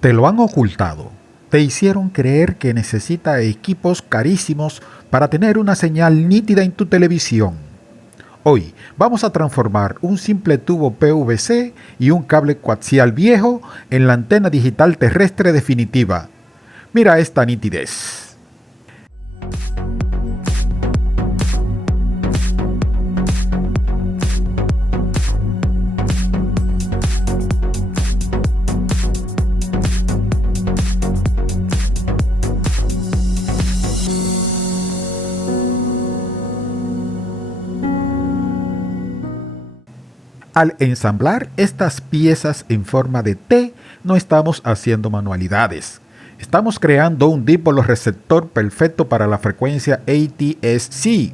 Te lo han ocultado. Te hicieron creer que necesita equipos carísimos para tener una señal nítida en tu televisión. Hoy vamos a transformar un simple tubo PVC y un cable coaxial viejo en la antena digital terrestre definitiva. Mira esta nitidez. Al ensamblar estas piezas en forma de T, no estamos haciendo manualidades. Estamos creando un dipolo receptor perfecto para la frecuencia ATSC.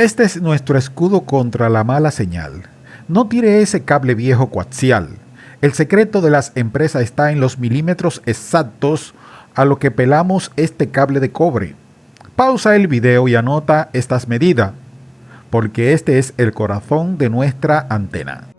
Este es nuestro escudo contra la mala señal. No tire ese cable viejo coaxial. El secreto de las empresas está en los milímetros exactos a lo que pelamos este cable de cobre. Pausa el video y anota estas medidas, porque este es el corazón de nuestra antena.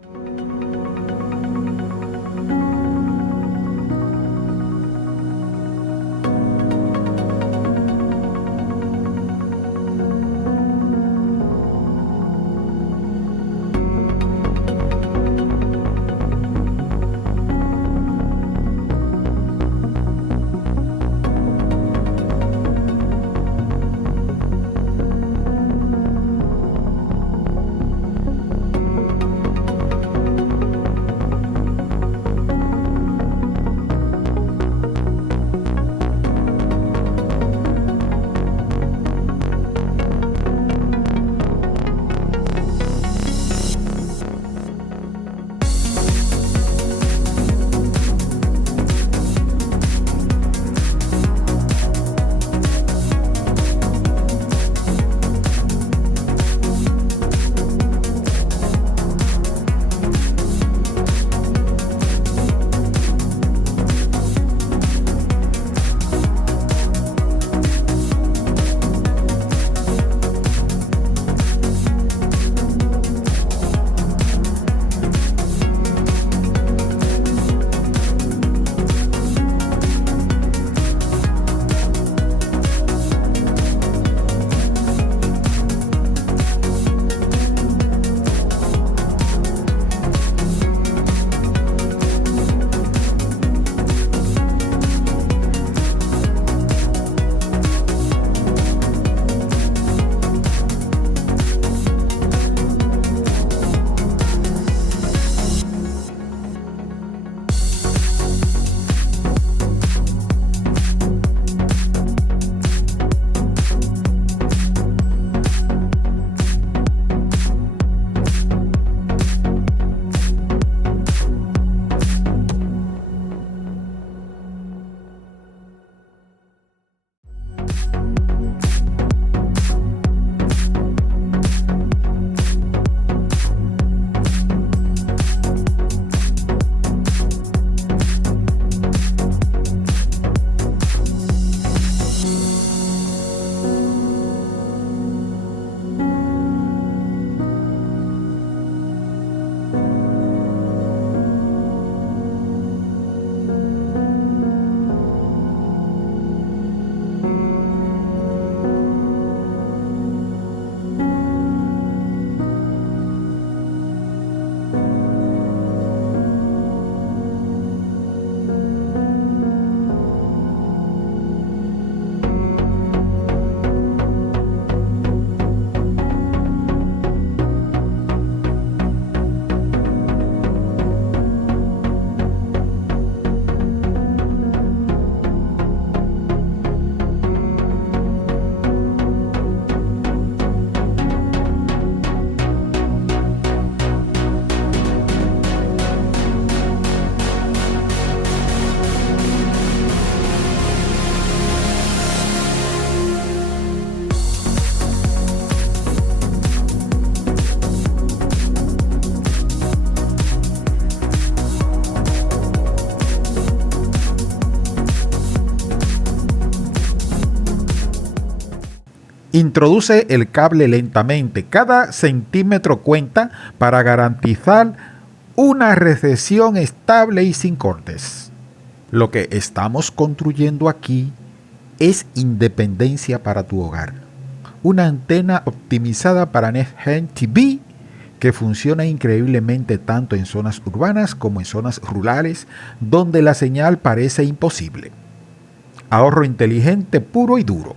Introduce el cable lentamente. Cada centímetro cuenta para garantizar una recepción estable y sin cortes. Lo que estamos construyendo aquí es independencia para tu hogar. Una antena optimizada para NetGen TV que funciona increíblemente tanto en zonas urbanas como en zonas rurales donde la señal parece imposible. Ahorro inteligente puro y duro.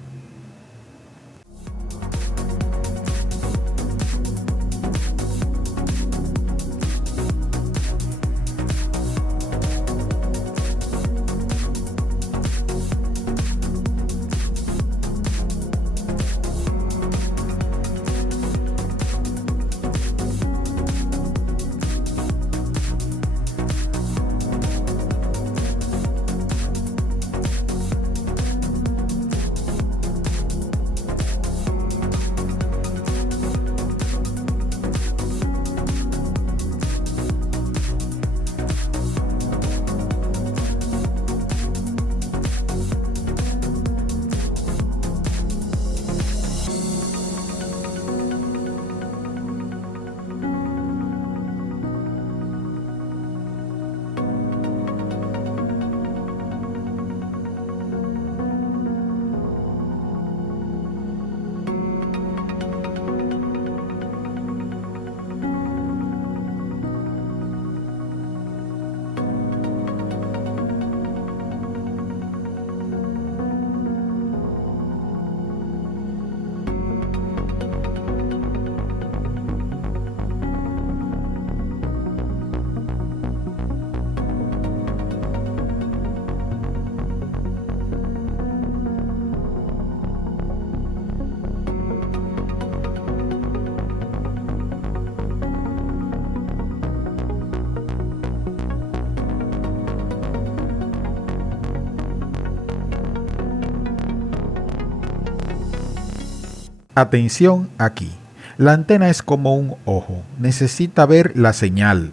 Atención aquí. La antena es como un ojo. Necesita ver la señal.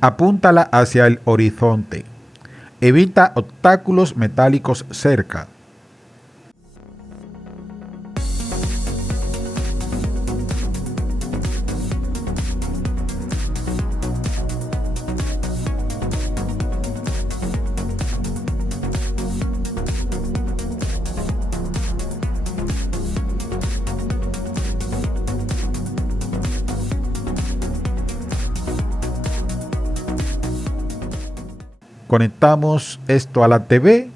Apúntala hacia el horizonte. Evita obstáculos metálicos cerca. Conectamos esto a la TV.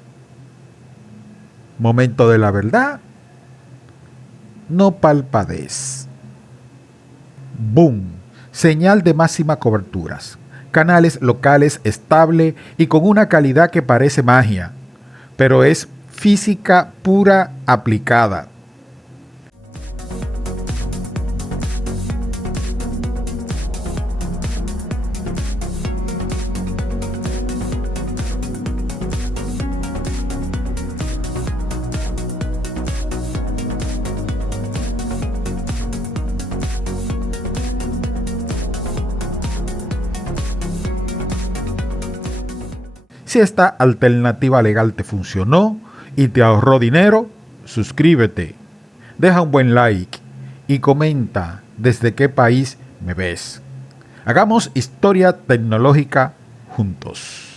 Momento de la verdad. No palpadez. Boom. Señal de máxima coberturas. Canales locales estable y con una calidad que parece magia, pero es física pura aplicada. Si esta alternativa legal te funcionó y te ahorró dinero, suscríbete, deja un buen like y comenta desde qué país me ves. Hagamos historia tecnológica juntos.